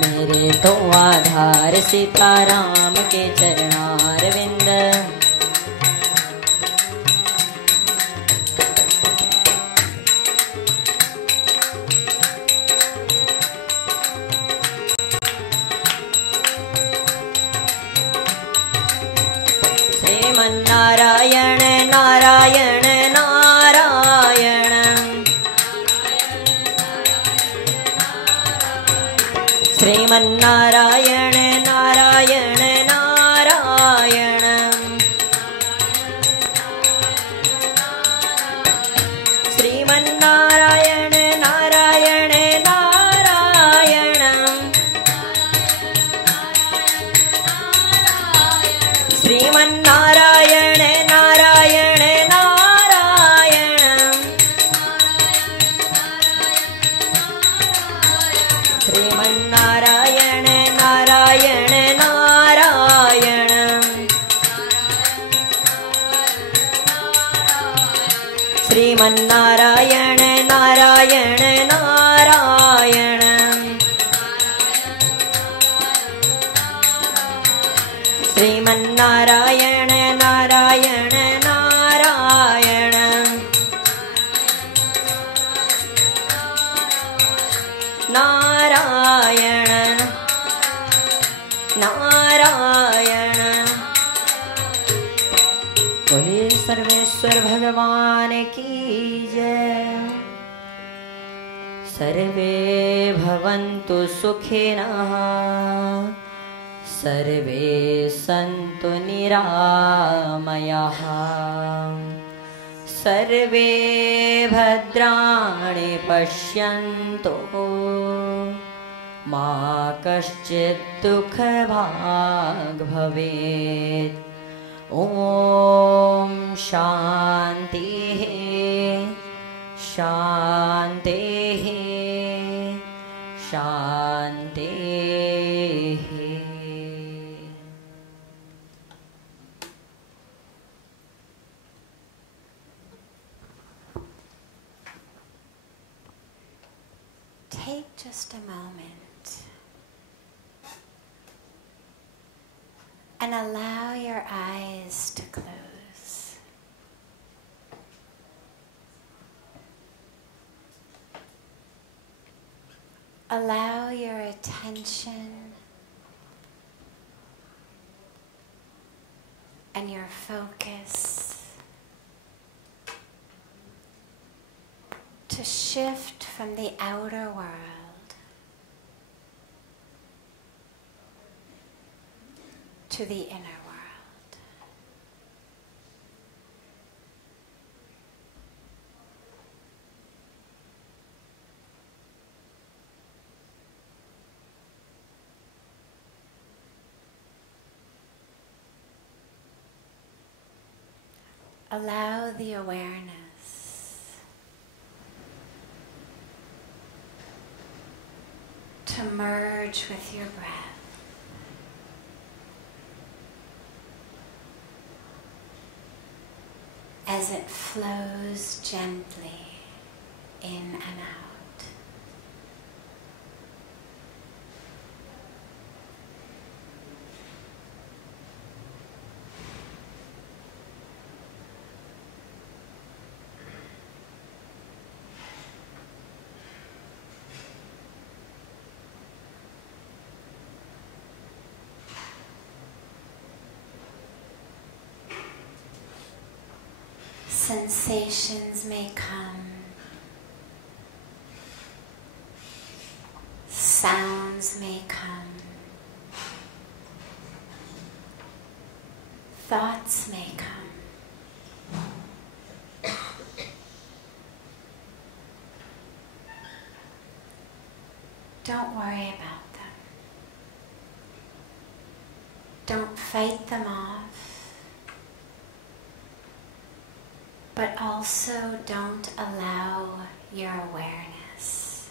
मेरे तो आधार सीताराम के चरणारविंद। श्रीमन्नारायण नारायण नारायण, श्रीमन्नारायण नारायण नारायण, श्रीमन्नारायण नारायण नारायण, श्रीमन्नारायण नारायण नारायण, श्रीमन्नारायण नारायण नारायण, श्रीमन्नारायण नारायण नारायण, श्रीमन्नारायण नारायण नारायण, नारायण नारायण। बोले सर्वेश्वर भगवान की जय। सर्वे भवन्तु सुखिनः, सर्वे सन्तु निरामयाः, सर्वे भद्राणि पश्यन्तु, मा कश्चित् दुःखभाग् भवेत्। ॐ शान्तिः शान्तिः शान्तिः। Take just a moment and allow your eyes to close. Allow your attention and your focus to shift from the outer world to the inner world. Allow the awareness to merge with your breath. As it flows gently in and out. Sensations may come, sounds may come, thoughts may come. Don't worry about them. Don't fight them off. But also don't allow your awareness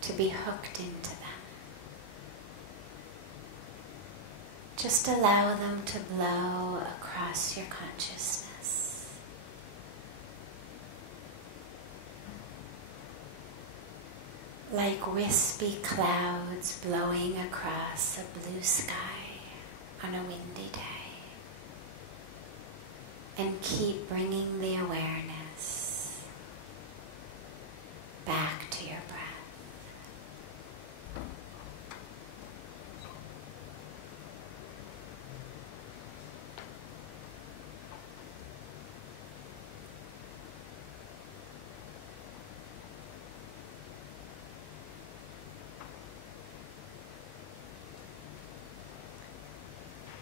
to be hooked into them. Just allow them to blow across your consciousness. like wispy clouds blowing across a blue sky on a windy day. And keep bringing the awareness back to your breath.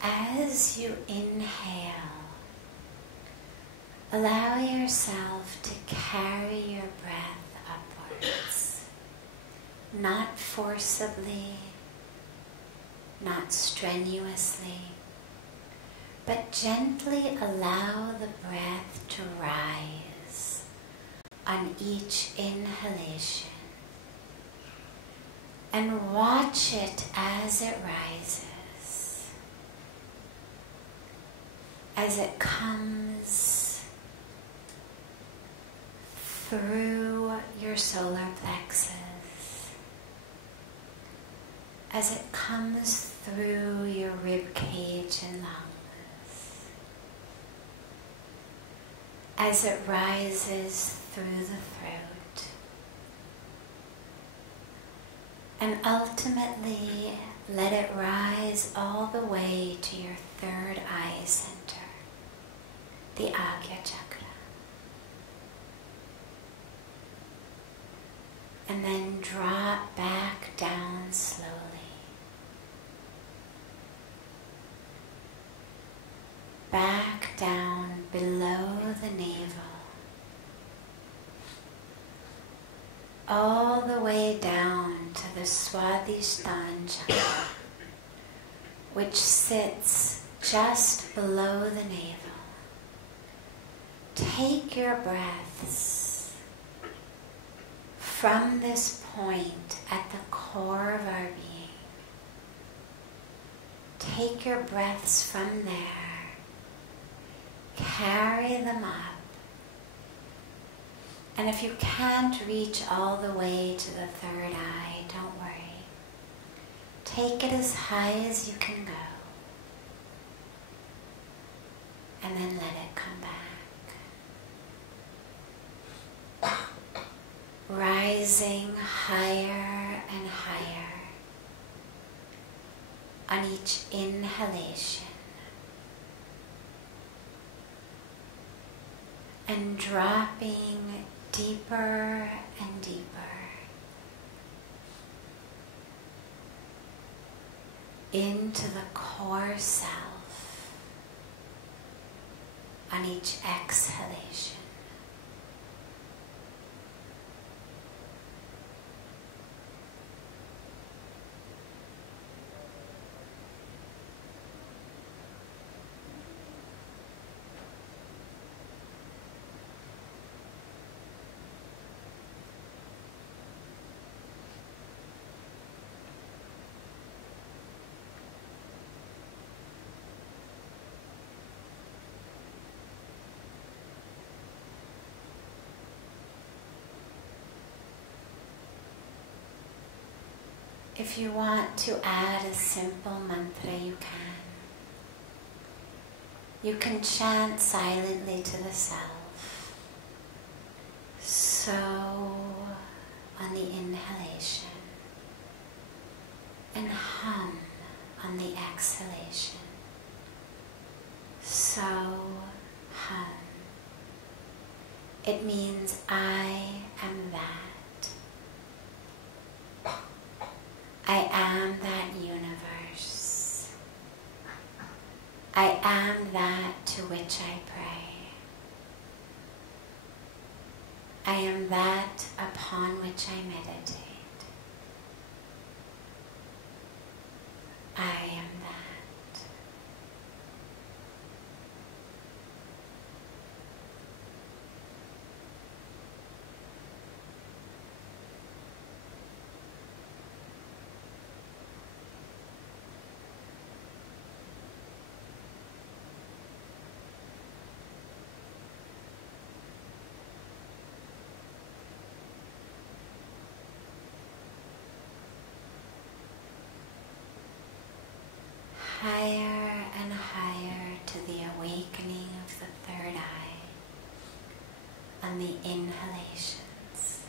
As you inhale, allow yourself to carry your breath upwards, not forcibly, not strenuously, but gently allow the breath to rise on each inhalation, and watch it as it rises. As it comes through your solar plexus, as it comes through your rib cage and lungs, as it rises through the throat, and ultimately let it rise all the way to your third eye center, the Agya Chakra. And then drop back down slowly. Back down below the navel. All the way down to the Swadhisthana Chakra, which sits just below the navel. Take your breaths from this point at the core of our being. Take your breaths from there. Carry them up. And if you can't reach all the way to the third eye, don't worry. Take it as high as you can go. And then let it come back. Rising higher and higher on each inhalation, and dropping deeper and deeper into the core self on each exhalation. If you want to add a simple mantra, you can. You can chant silently to the self. So, on the inhalation, and hum on the exhalation. So, hum. It means I am that. I am that universe. I am that to which I pray. I am that upon which I meditate. I am that. higher and higher to the awakening of the third eye on the inhalations,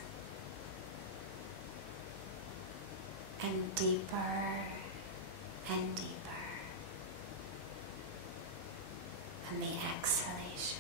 and deeper and deeper on the exhalations.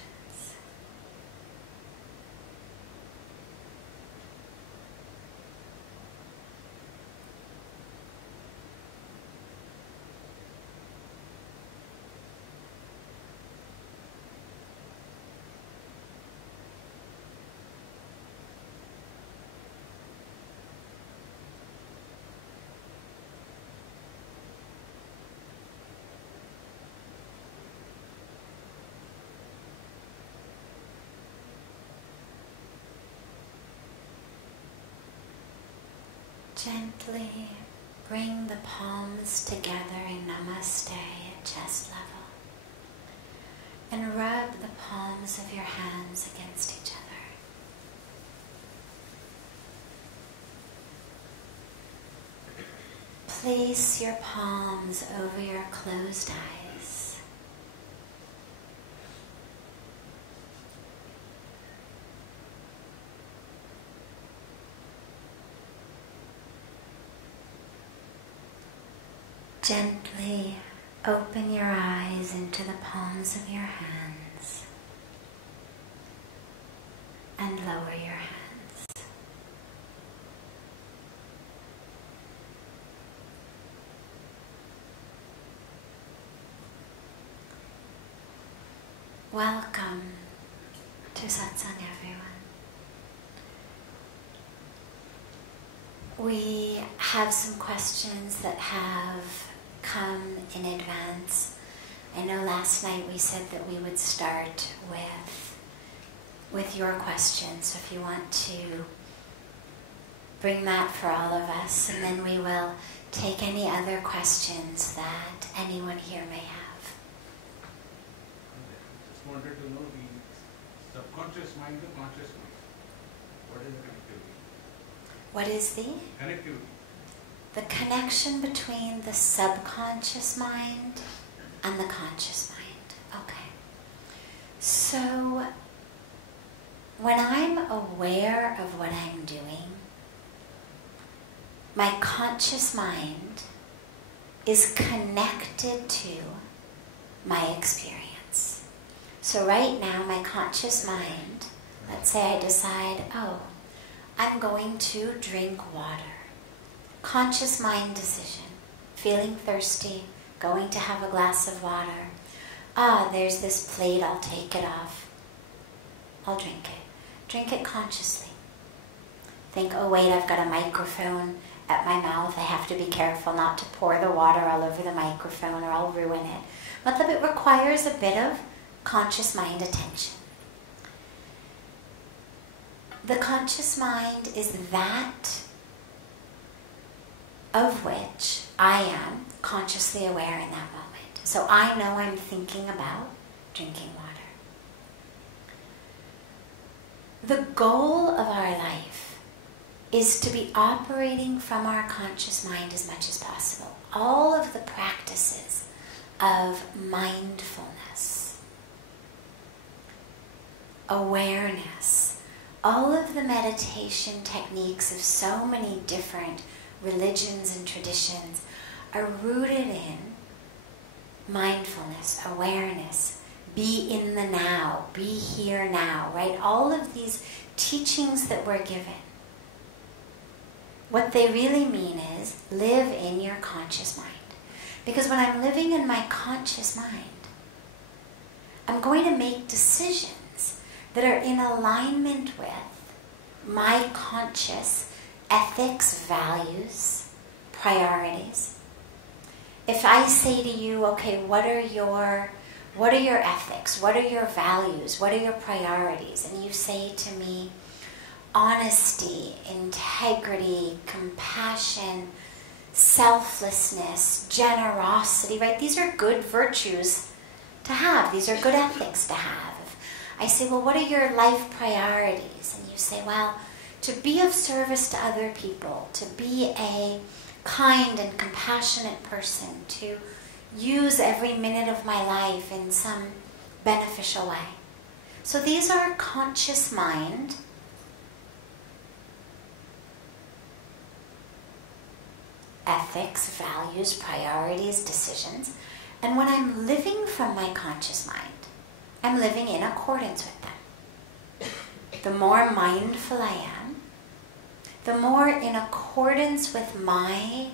Gently bring the palms together in Namaste at chest level and rub the palms of your hands against each other. Place your palms over your closed eyes. Gently open your eyes into the palms of your hands and lower your hands. Welcome to Satsang, everyone. We have some questions that have come in advance. I know last night we said that we would start with your questions, so if you want to bring that for all of us, and then we will take any other questions that anyone here may have. Just wanted to know the subconscious mind to conscious mind. What is the connectivity? What is the? Connectivity. The connection between the subconscious mind and the conscious mind. Okay. So, when I'm aware of what I'm doing, my conscious mind is connected to my experience. So right now, my conscious mind, let's say I decide, oh, I'm going to drink water. Conscious mind decision. Feeling thirsty, going to have a glass of water. Ah, there's this plate, I'll take it off. I'll drink it. Drink it consciously. Think, oh wait, I've got a microphone at my mouth. I have to be careful not to pour the water all over the microphone or I'll ruin it. But it requires a bit of conscious mind attention. The conscious mind is that of which I am consciously aware in that moment. So I know I'm thinking about drinking water. The goal of our life is to be operating from our conscious mind as much as possible. All of the practices of mindfulness, awareness, all of the meditation techniques of so many different religions and traditions are rooted in mindfulness, awareness, be in the now, be here now, right? All of these teachings that we're given, what they really mean is live in your conscious mind. Because when I'm living in my conscious mind, I'm going to make decisions that are in alignment with my conscious ethics, values, priorities. If I say to you, okay, what are your ethics? What are your values? What are your priorities? And you say to me, honesty, integrity, compassion, selflessness, generosity, right? These are good virtues to have. These are good ethics to have. If I say, well, what are your life priorities? And you say, well, to be of service to other people, to be a kind and compassionate person, to use every minute of my life in some beneficial way. So these are conscious mind. Ethics, values, priorities, decisions. And when I'm living from my conscious mind, I'm living in accordance with them. The more mindful I am, the more in accordance with my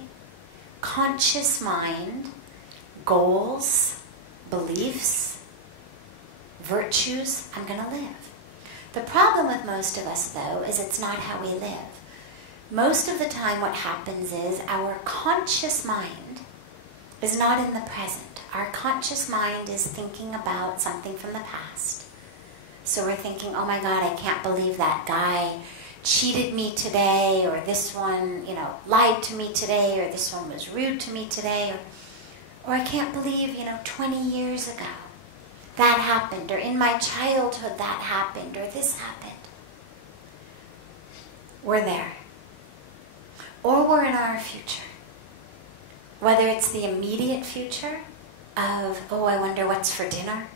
conscious mind, goals, beliefs, virtues, I'm going to live. The problem with most of us, though, is it's not how we live. Most of the time what happens is our conscious mind is not in the present. Our conscious mind is thinking about something from the past. So we're thinking, oh my God, I can't believe that guy cheated me today, or this one, lied to me today, or this one was rude to me today, or I can't believe, 20 years ago that happened, or in my childhood that happened, or this happened. We're there. Or we're in our future. Whether it's the immediate future of, oh, I wonder what's for dinner.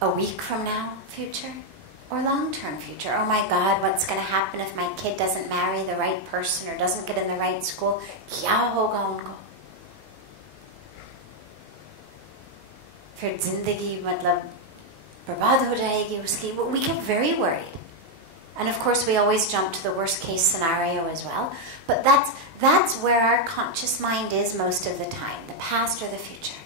A week from now future. Or long-term future. Oh my God, what's going to happen if my kid doesn't marry the right person or doesn't get in the right school? Kya hoga unko? फिर जिंदगी मतलब बर्बाद हो जाएगी उसकी. We get very worried. And of course we always jump to the worst case scenario as well. But that's where our conscious mind is most of the time. The past or the future.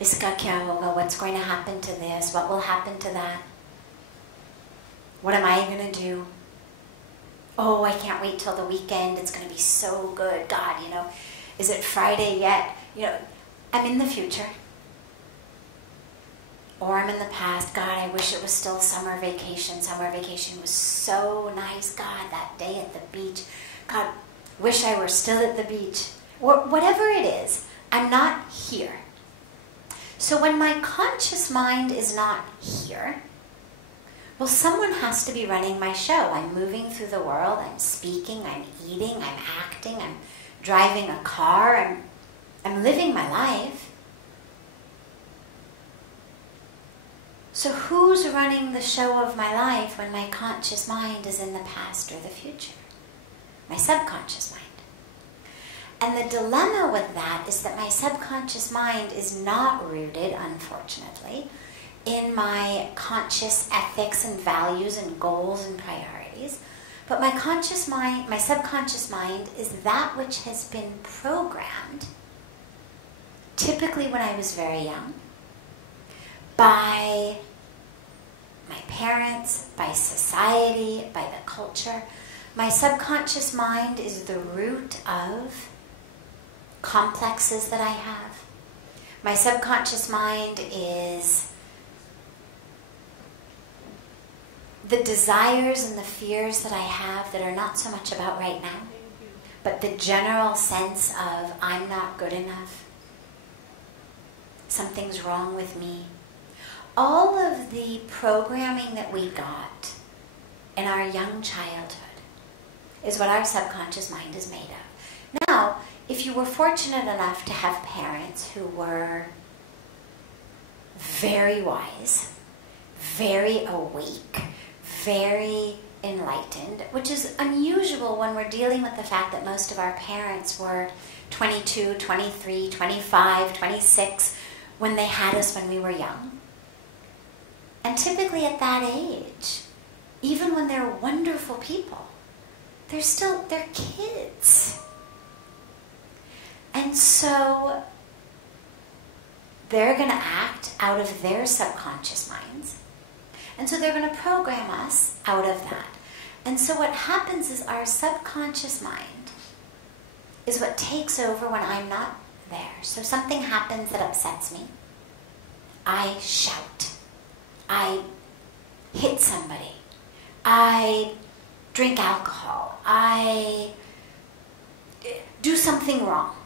Iska kya hoga? What's going to happen to this? What will happen to that? What am I going to do? Oh, I can't wait till the weekend. It's going to be so good. God, is it Friday yet? I'm in the future. Or I'm in the past. God, I wish it was still summer vacation. Summer vacation was so nice. God, that day at the beach. God, wish I were still at the beach. Or whatever it is, I'm not here. So when my conscious mind is not here, well, someone has to be running my show. I'm moving through the world. I'm speaking. I'm eating. I'm acting. I'm driving a car. I'm living my life. So who's running the show of my life when my conscious mind is in the past or the future? My subconscious mind. And the dilemma with that is that my subconscious mind is not rooted, unfortunately, in my conscious ethics and values and goals and priorities. But my conscious mind, my subconscious mind, is that which has been programmed, typically when I was very young, by my parents, by society, by the culture. My subconscious mind is the root of complexes that I have. My subconscious mind is the desires and the fears that I have that are not so much about right now, but the general sense of I'm not good enough. Something's wrong with me. All of the programming that we got in our young childhood is what our subconscious mind is made of. Now, if you were fortunate enough to have parents who were very wise, very awake, very enlightened, which is unusual when we're dealing with the fact that most of our parents were 22, 23, 25, 26 when they had us when we were young. And typically at that age, even when they're wonderful people, they're kids. And so they're going to act out of their subconscious minds. And so they're going to program us out of that. And so what happens is our subconscious mind is what takes over when I'm not there. So something happens that upsets me. I shout. I hit somebody. I drink alcohol. I do something wrong.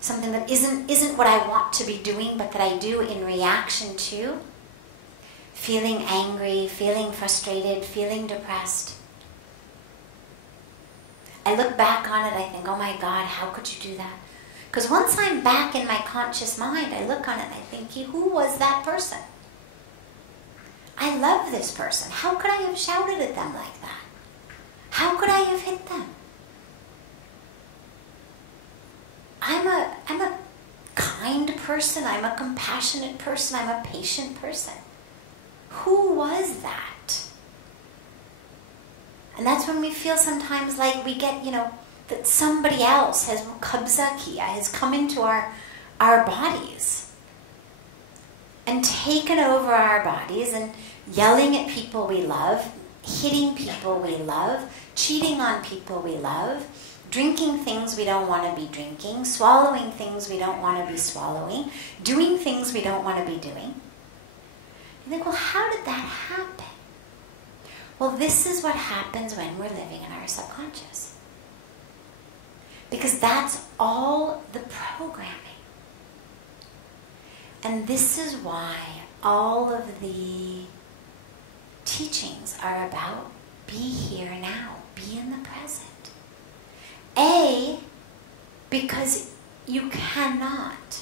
Something that isn't what I want to be doing, but that I do in reaction to feeling angry, feeling frustrated, feeling depressed. I look back on it, I think, oh my God, how could you do that? Because once I'm back in my conscious mind, I look on it and I think, who was that person? I love this person. How could I have shouted at them like that? How could I have hit them? I'm a kind person. I'm a compassionate person. I'm a patient person. Who was that? And that's when we feel sometimes like we get, that somebody else has come into our bodies and taken over our bodies and yelling at people we love, hitting people we love, cheating on people we love, drinking things we don't want to be drinking, swallowing things we don't want to be swallowing, doing things we don't want to be doing. You think, well, how did that happen? Well, this is what happens when we're living in our subconscious. Because that's all the programming. And this is why all of the teachings are about be here now, be in the present. Because you cannot,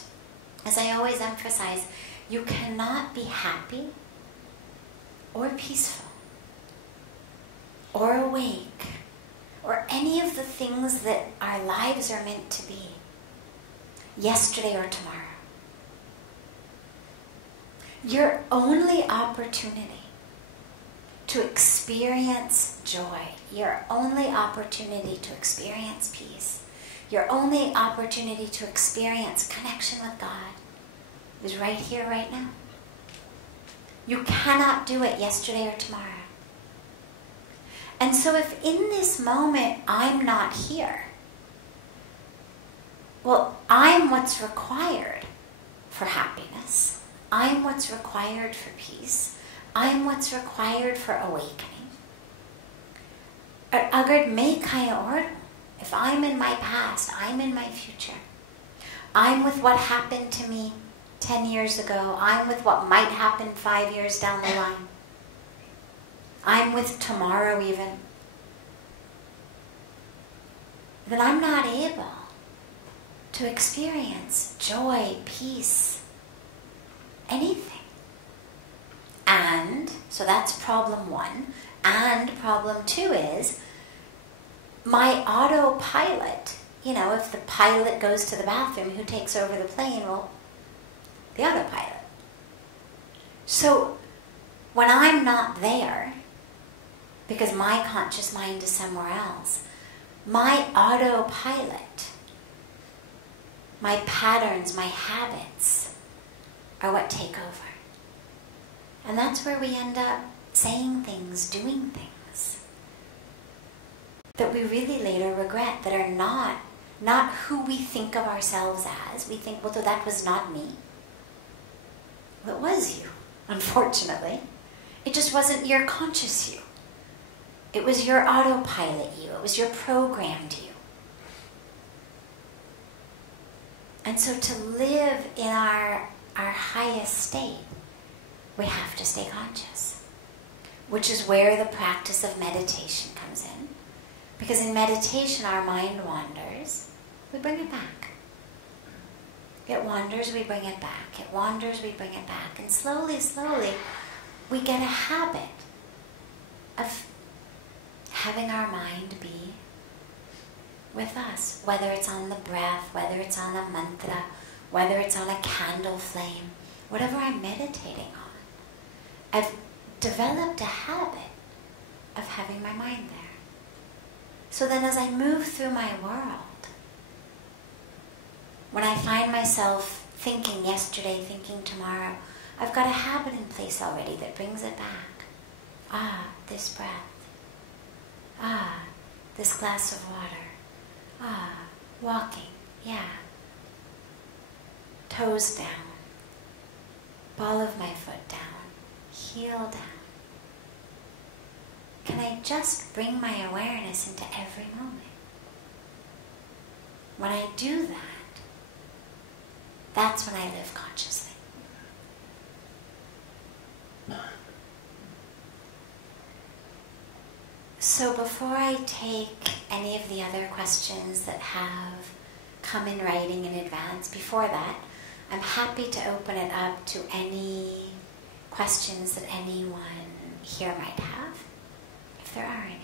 as I always emphasize, you cannot be happy or peaceful or awake or any of the things that our lives are meant to be yesterday or tomorrow. Your only opportunity to experience joy, your only opportunity to experience peace, your only opportunity to experience connection with God is right here, right now. You cannot do it yesterday or tomorrow. And so if in this moment I'm not here, well, I'm what's required for happiness. I'm what's required for peace. I'm what's required for awakening. Agar me kaya order. If I'm in my past, I'm in my future. I'm with what happened to me 10 years ago. I'm with what might happen 5 years down the line. I'm with tomorrow even. Then I'm not able to experience joy, peace, anything. And, so that's problem one. And problem two is, my autopilot, if the pilot goes to the bathroom, who takes over the plane? Well, the autopilot. So, when I'm not there, because my conscious mind is somewhere else, my autopilot, my patterns, my habits, are what take over. And that's where we end up saying things, doing things that we really later regret, that are not who we think of ourselves as. We think, well, that was not me. Well, it was you, unfortunately. It just wasn't your conscious you. It was your autopilot you. It was your programmed you. And so to live in our highest state, we have to stay conscious, which is where the practice of meditation comes in. Because in meditation, our mind wanders, we bring it back. It wanders, we bring it back. It wanders, we bring it back. And slowly, slowly, we get a habit of having our mind be with us, whether it's on the breath, whether it's on a mantra, whether it's on a candle flame, whatever I'm meditating on. I've developed a habit of having my mind there. So then as I move through my world, when I find myself thinking yesterday, thinking tomorrow, I've got a habit in place already that brings it back. Ah, this breath. Ah, this glass of water. Ah, walking, yeah. Toes down. Ball of my foot down. Heel down. Can I just bring my awareness into every moment? When I do that, that's when I live consciously. So before I take any of the other questions that have come in writing in advance, before that, I'm happy to open it up to any questions that anyone here might have, if there are any.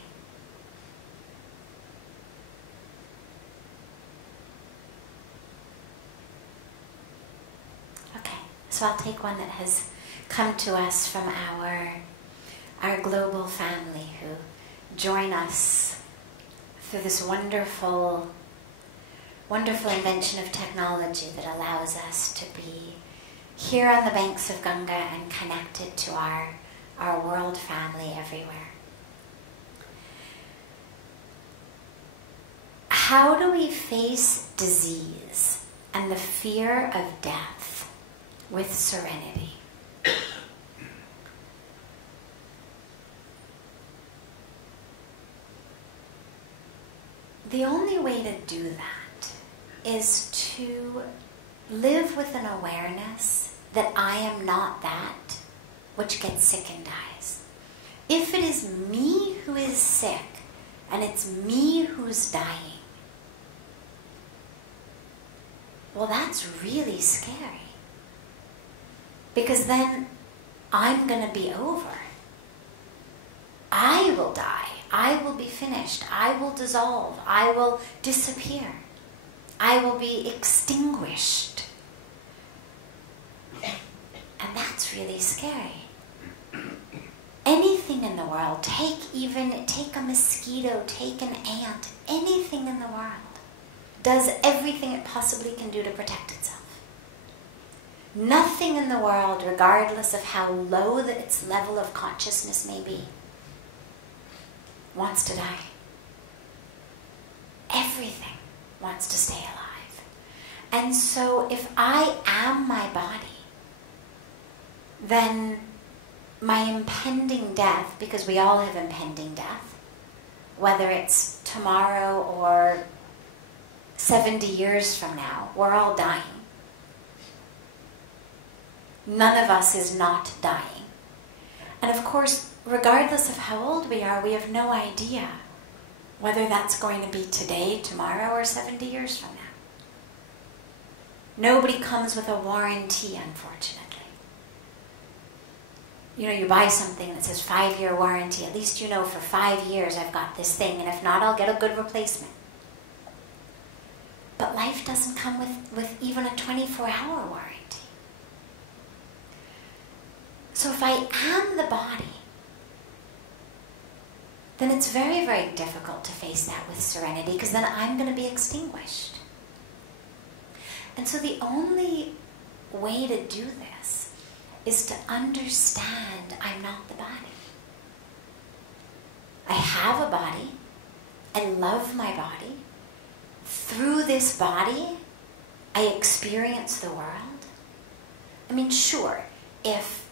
Okay, so I'll take one that has come to us from our global family who join us through this wonderful invention of technology that allows us to be here on the banks of Ganga and connected to our world family everywhere. How do we face disease and the fear of death with serenity? The only way to do that is to live with an awareness that I am not that which gets sick and dies. If it is me who is sick and it's me who's dying, well, that's really scary. Because then I'm going to be over. I will die. I will be finished. I will dissolve. I will disappear. I will be extinguished. And that's really scary. Anything in the world, take a mosquito, take an ant, anything in the world does everything it possibly can do to protect itself. Nothing in the world, regardless of how low its level of consciousness may be, wants to die. Everything wants to stay alive. And so if I am my body, then my impending death, because we all have impending death, whether it's tomorrow or 70 years from now, we're all dying. None of us is not dying. And of course, regardless of how old we are, we have no idea whether that's going to be today, tomorrow, or 70 years from now. Nobody comes with a warranty, unfortunately. You know, you buy something that says 5-year warranty. At least you know for 5 years I've got this thing, and if not, I'll get a good replacement. But life doesn't come with even a 24-hour warranty. So if I am the body, then it's very, very difficult to face that with serenity, because then I'm going to be extinguished. And so the only way to do this is to understand I'm not the body. I have a body. I love my body. Through this body, I experience the world. I mean, sure, if,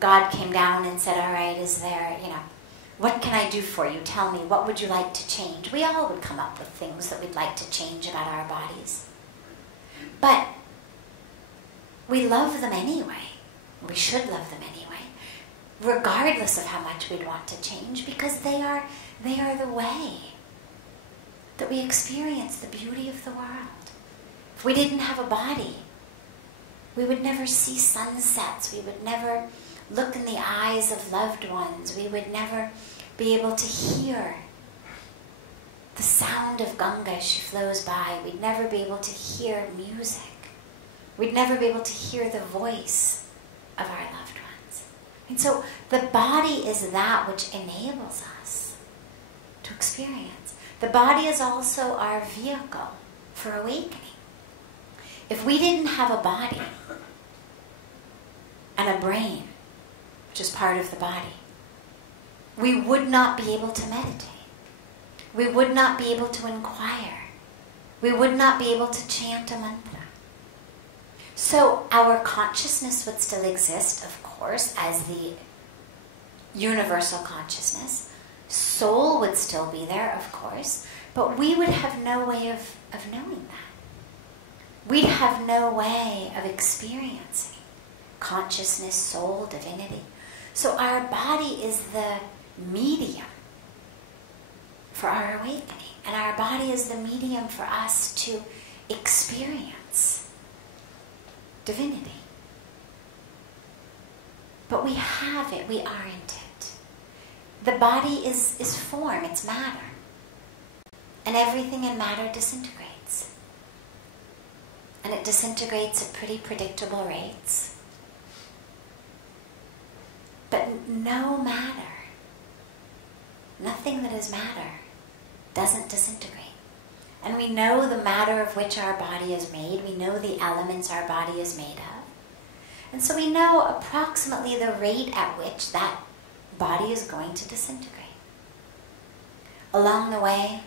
God came down and said, all right, is there, what can I do for you? Tell me, what would you like to change? We all would come up with things that we'd like to change about our bodies. But we love them anyway. We should love them anyway, regardless of how much we'd want to change, because they are the way that we experience the beauty of the world. If we didn't have a body, we would never see sunsets. We would never look in the eyes of loved ones. We would never be able to hear the sound of Ganga as she flows by. We'd never be able to hear music. We'd never be able to hear the voice of our loved ones. And so the body is that which enables us to experience. The body is also our vehicle for awakening. If we didn't have a body and a brain, which is part of the body, we would not be able to meditate. We would not be able to inquire. We would not be able to chant a mantra. So our consciousness would still exist, of course, as the universal consciousness. Soul would still be there, of course, but we would have no way of knowing that. We'd have no way of experiencing consciousness, soul, divinity. So our body is the medium for our awakening. And our body is the medium for us to experience divinity. But we have it, we aren't it. The body is form, it's matter. And everything in matter disintegrates. And it disintegrates at pretty predictable rates. But no matter, nothing that is matter, doesn't disintegrate. And we know the matter of which our body is made. We know the elements our body is made of. And so we know approximately the rate at which that body is going to disintegrate. Along the way,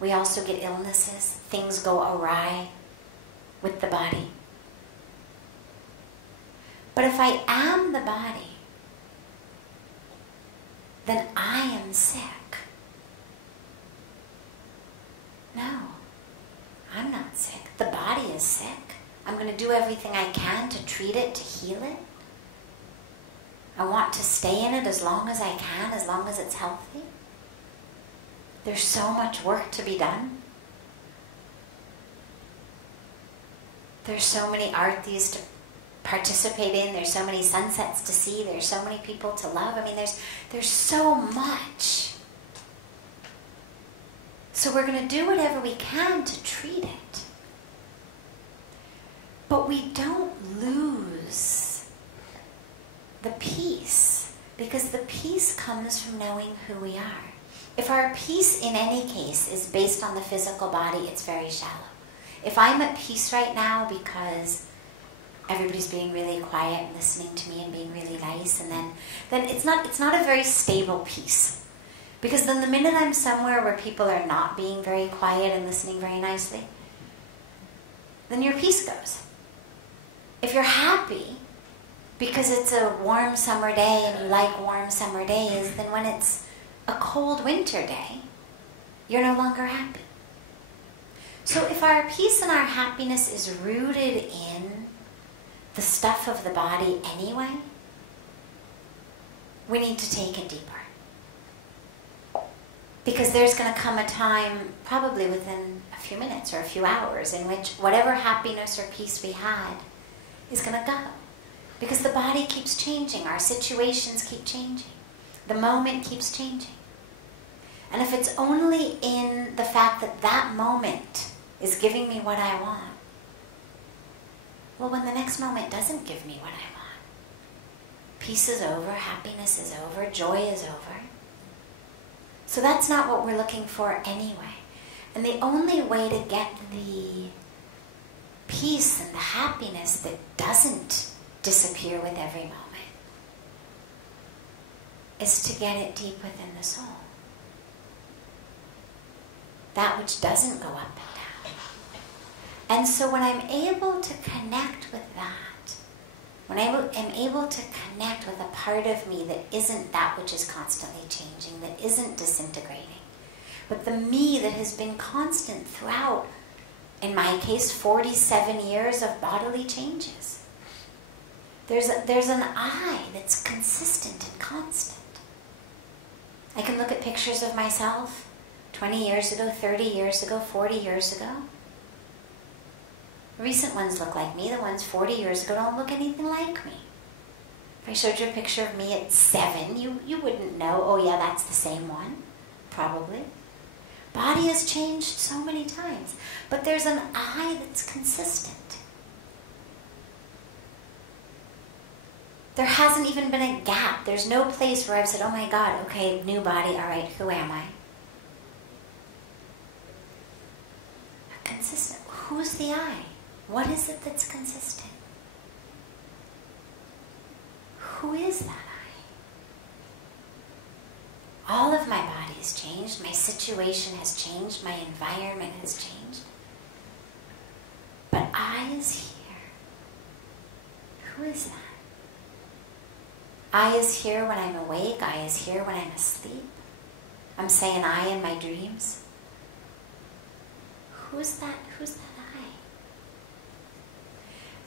we also get illnesses. Things go awry with the body. But if I am the body, then I am sick. No, I'm not sick. The body is sick. I'm going to do everything I can to treat it, to heal it. I want to stay in it as long as I can, as long as it's healthy. There's so much work to be done. There's so many artis to participate in. There's so many sunsets to see. There's so many people to love. I mean, there's so much. So we're going to do whatever we can to treat it. But we don't lose the peace, because the peace comes from knowing who we are. If our peace in any case is based on the physical body, it's very shallow. If I'm at peace right now because everybody's being really quiet and listening to me and being really nice, and then it's not a very stable peace. Because then the minute I'm somewhere where people are not being very quiet and listening very nicely, then your peace goes. If you're happy because it's a warm summer day and you like warm summer days, then when it's a cold winter day, you're no longer happy. So if our peace and our happiness is rooted in the stuff of the body anyway, we need to take it deeper. Because there's going to come a time, probably within a few minutes or a few hours, in which whatever happiness or peace we had is going to go. Because the body keeps changing. Our situations keep changing. The moment keeps changing. And if it's only in the fact that that moment is giving me what I want, well, when the next moment doesn't give me what I want, peace is over, happiness is over, joy is over. So that's not what we're looking for anyway. And the only way to get the peace and the happiness that doesn't disappear with every moment is to get it deep within the soul. That which doesn't go up and down. And so when I'm able to connect with that, when I'm able to connect with a part of me that isn't that which is constantly changing, that isn't disintegrating, but the me that has been constant throughout, in my case, 47 years of bodily changes. There's an I that's consistent and constant. I can look at pictures of myself 20 years ago, 30 years ago, 40 years ago. Recent ones look like me. The ones 40 years ago don't look anything like me. If I showed you a picture of me at 7, you wouldn't know, oh yeah, that's the same one. Probably. Body has changed so many times. But there's an I that's consistent. There hasn't even been a gap. There's no place where I've said, oh my God, okay, new body, all right, who am I? Consistent. Who's the I? What is it that's consistent? Who is that I? All of my body has changed. My situation has changed. My environment has changed. But I is here. Who is that? I is here when I'm awake. I is here when I'm asleep. I'm saying I in my dreams. Who's that? Who's that I?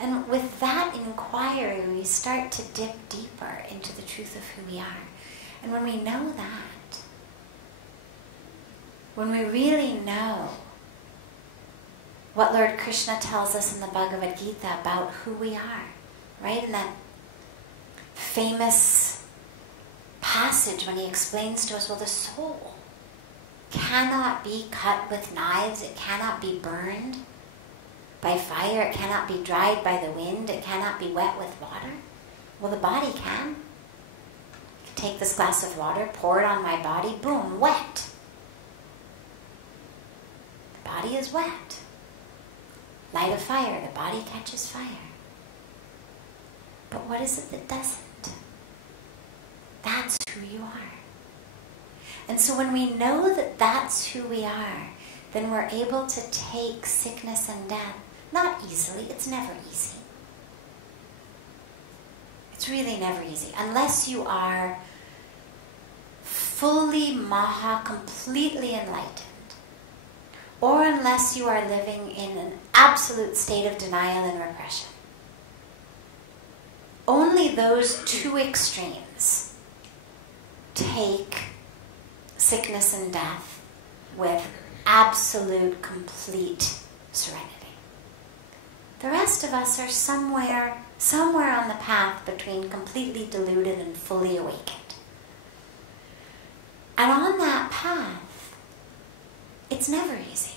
And with that inquiry, we start to dip deeper into the truth of who we are. And when we know that, when we really know what Lord Krishna tells us in the Bhagavad Gita about who we are, right? In that famous passage when he explains to us, well, the soul cannot be cut with knives, it cannot be burned by fire, it cannot be dried by the wind, it cannot be wet with water. Well, the body can. Take this glass of water, pour it on my body, boom, wet. The body is wet. Light a fire, the body catches fire. But what is it that doesn't? That's who you are. And so when we know that that's who we are, then we're able to take sickness and death, not easily, it's never easy. It's really never easy. Unless you are fully Maha, completely enlightened, or unless you are living in an absolute state of denial and repression. Only those two extremes take sickness and death with absolute, complete serenity. The rest of us are somewhere on the path between completely deluded and fully awakened. And on that path, it's never easy.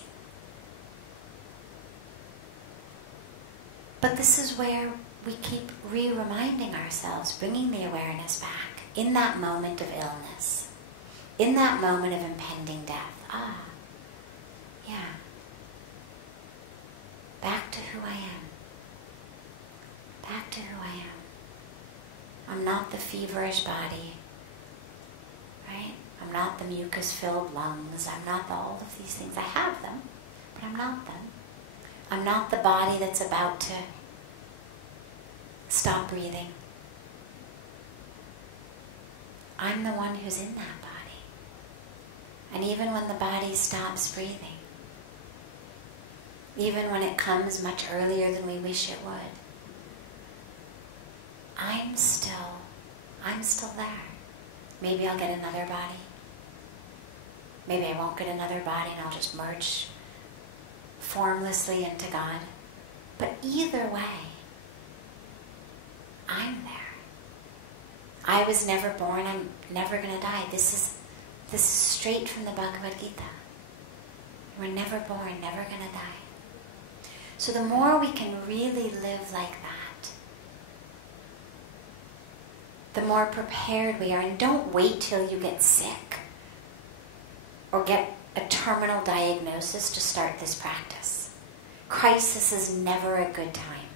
But this is where we keep reminding ourselves, bringing the awareness back in that moment of illness, in that moment of impending death. Ah, yeah. Back to who I am. Back to who I am. I'm not the feverish body, right? I'm not the mucus-filled lungs. I'm not all of these things. I have them, but I'm not them. I'm not the body that's about to stop breathing. I'm the one who's in that body. And even when the body stops breathing, even when it comes much earlier than we wish it would, I'm still there. Maybe I'll get another body. Maybe I won't get another body and I'll just merge formlessly into God. But either way, I'm there. I was never born, I'm never going to die. This is straight from the Bhagavad Gita. We're never born, never going to die. So the more we can really live like that, the more prepared we are. And don't wait till you get sick or get a terminal diagnosis to start this practice. Crisis is never a good time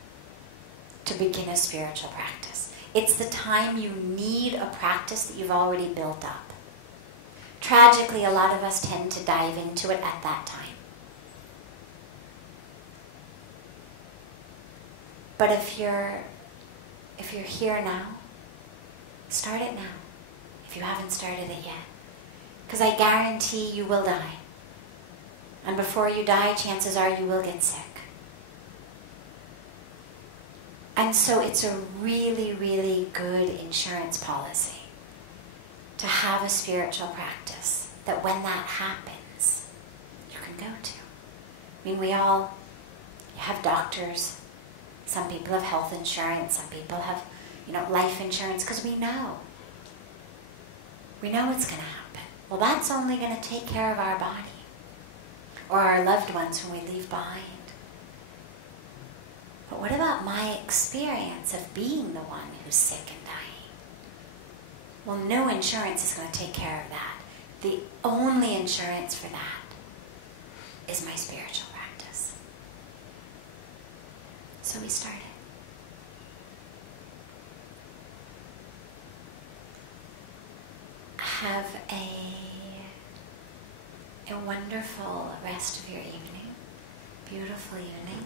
to begin a spiritual practice. It's the time you need a practice that you've already built up. Tragically, a lot of us tend to dive into it at that time. But if you're here now, start it now, if you haven't started it yet. Because I guarantee you will die. And before you die, chances are you will get sick. And so it's a really, really good insurance policy to have a spiritual practice that when that happens, you can go to. I mean, we all have doctors. Some people have health insurance. Some people have, life insurance, because we know. We know it's going to happen. Well, that's only going to take care of our body or our loved ones whom we leave behind. But what about my experience of being the one who's sick and dying? Well, no insurance is going to take care of that. The only insurance for that is my spiritual practice. So we started. Have a wonderful rest of your evening, beautiful evening,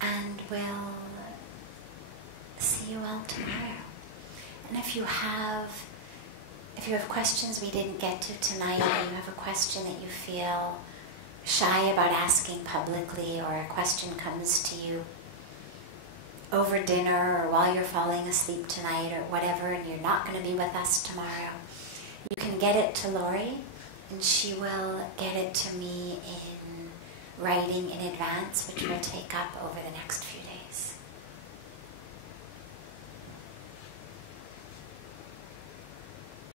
and we'll see you all tomorrow. And if you have questions we didn't get to tonight, or you have a question that you feel shy about asking publicly, or a question comes to you over dinner or while you're falling asleep tonight or whatever, and you're not going to be with us tomorrow, you can get it to Lori And she will get it to me in writing in advance, which we'll take up over the next few days.